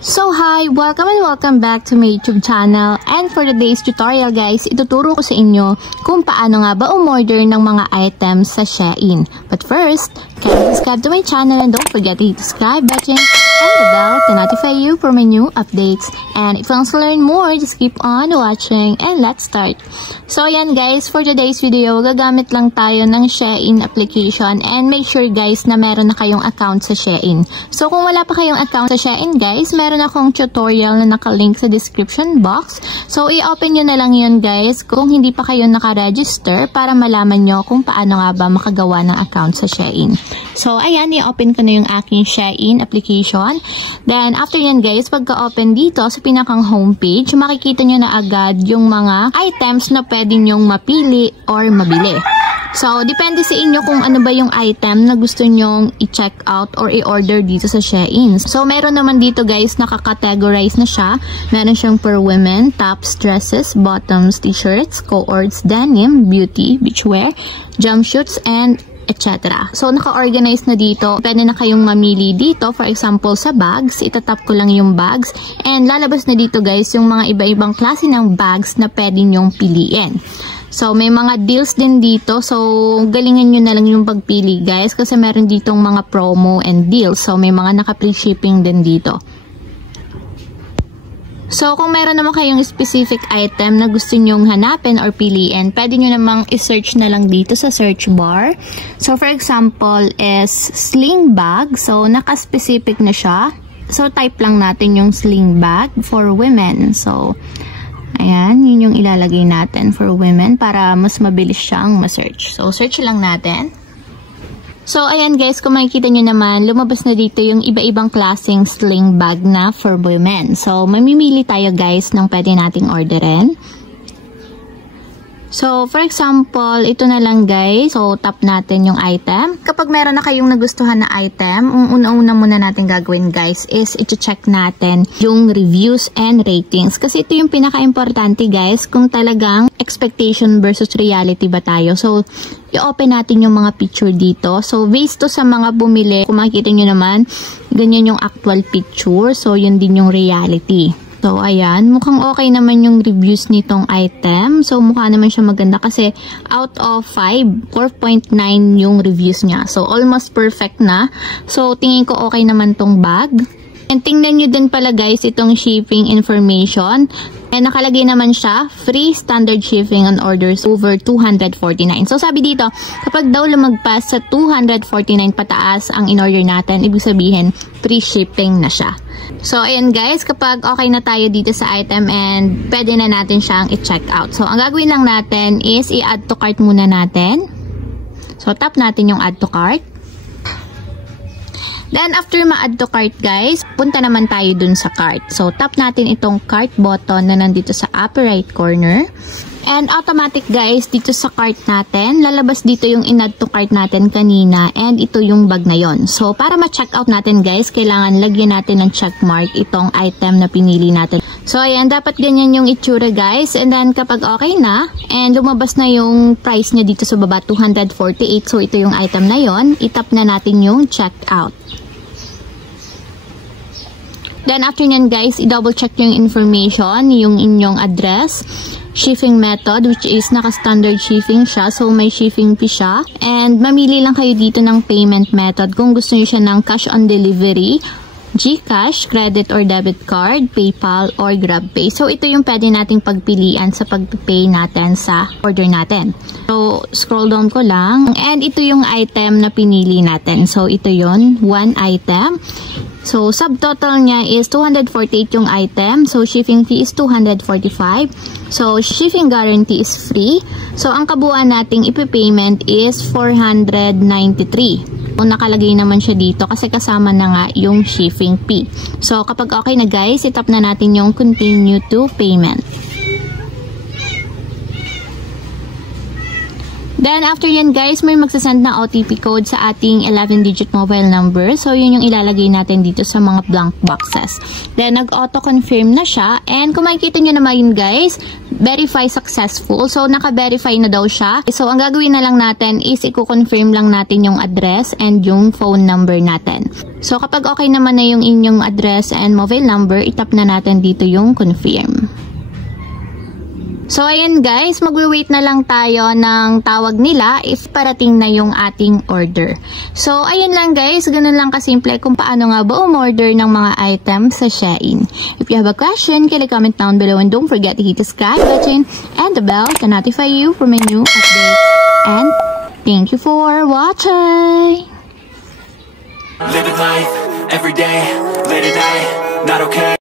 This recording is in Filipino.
So hi! Welcome and welcome back to my YouTube channel. And for today's tutorial guys, ituturo ko sa inyo kung paano nga ba umorder ng mga items sa Shein. But first, kindly subscribe to my channel and don't forget to hit the subscribe button and the bell to notify you for my new updates. And if you want to learn more, just keep on watching and let's start. So ayan guys, for today's video, gagamit lang tayo ng Shein application and make sure guys na meron na kayong account sa Shein. So kung wala pa kayong account sa Shein guys, meron akong tutorial na nakalink sa description box. So i-open nyo na lang yun guys kung hindi pa kayo naka-register para malaman nyo kung paano nga ba makagawa ng account sa Shein. So ayan, i-open ko na yung aking Shein application. Then after yan guys, pagka-open dito sa pinakang homepage, makikita nyo na agad yung mga items na pwede nyong mapili or mabili. So, depende sa inyo kung ano ba yung item na gusto nyong i-check out or i-order dito sa Shein. So, meron naman dito guys, nakakategorize na siya. Meron siyang for women, tops, dresses, bottoms, t-shirts, cohorts, denim, beauty, beachwear, jumpsuits, and etc. So, naka-organize na dito. Pwede na kayong mamili dito. For example, sa bags, itatap ko lang yung bags. And lalabas na dito guys, yung mga iba-ibang klase ng bags na pwede nyong piliin. So, may mga deals din dito. So, galingan nyo na lang yung pagpili guys kasi meron ditong mga promo and deals. So, may mga naka-free shipping din dito. So, kung meron naman kayong specific item na gusto nyong hanapin or piliin, pwede nyo namang i-search na lang dito sa search bar. So, for example, is sling bag. So, naka-specific na siya. So, type lang natin yung sling bag for women. So, ayan, yun yung ilalagay natin for women para mas mabilis siyang ma-search. So, search lang natin. So, ayan guys, kung makikita nyo naman, lumabas na dito yung iba-ibang klaseng sling bag na for women. So, mamimili tayo guys ng pwede nating orderin. So, for example, ito na lang guys. So, tap natin yung item. Kapag meron na kayong nagustuhan na item, ang una-una muna natin gagawin guys is i-check natin yung reviews and ratings. Kasi ito yung pinaka-importante guys kung talagang expectation versus reality ba tayo. So, i-open natin yung mga picture dito. So, based to sa mga bumili, kung makikita nyo naman, ganyan yung actual picture. So, yun din yung reality. So, ayan. Mukhang okay naman yung reviews nitong item. So, mukha naman siya maganda kasi out of 5, 4.9 yung reviews niya. So, almost perfect na. So, tingin ko okay naman tong bag. And tingnan nyo din pala guys itong shipping information. And nakalagay naman siya, free standard shipping on orders over 249. So, sabi dito, kapag daw lumagpas sa 249 pataas ang in-order natin, ibig sabihin, free shipping na siya. So, ayan guys, kapag okay na tayo dito sa item and pwede na natin siyang i-check out. So, ang gagawin lang natin is i-add to cart muna natin. So, tap natin yung add to cart. Then, after ma-add to cart guys, punta naman tayo dun sa cart. So, tap natin itong cart button na nandito sa upper right corner. And automatic guys, dito sa cart natin, lalabas dito yung in-add to cart natin kanina and ito yung bag na yon. So, para ma-check out natin guys, kailangan lagyan natin ng check mark itong item na pinili natin. So, ayan, dapat ganyan yung itsura guys. And then, kapag okay na, and lumabas na yung price niya dito sa baba, 248. So, ito yung item na yon. Itap na natin yung check out. Then, after nyan guys, i-double check yung information, yung inyong address, shipping method, which is naka-standard shipping siya. So, may shipping fee siya. And, mamili lang kayo dito ng payment method. Kung gusto nyo siya ng cash on delivery, GCash, credit or debit card, PayPal, or GrabPay. So, ito yung pwede nating pagpilian sa pag-pay natin sa order natin. So, scroll down ko lang. And, ito yung item na pinili natin. So, ito yon, one item. So, subtotal niya is 248 yung item. So, shipping fee is 245. So, shipping guarantee is free. So, ang kabuuan nating ipipayment is 493. Kung nakalagay naman siya dito kasi kasama na nga yung shipping fee. So, kapag okay na guys, itap na natin yung continue to payment. Then, after yan guys, may magsasend na OTP code sa ating 11-digit mobile number. So, yun yung ilalagay natin dito sa mga blank boxes. Then, nag-auto-confirm na siya. And kung makikita nyo naman yun guys, verify successful. So, naka-verify na daw siya. So, ang gagawin na lang natin is i-confirm lang natin yung address and yung phone number natin. So, kapag okay naman na yung inyong address and mobile number, itap na natin dito yung confirm. So, ayan guys, magwe-wait na lang tayo ng tawag nila if parating na yung ating order. So, ayan lang guys, ganun lang kasimple kung paano nga ba umorder ng mga items sa Shein. If you have a question, comment down below and don't forget to hit the subscribe button and the bell to notify you for my new updates. And thank you for watching! Living life, every day, late at night, not okay.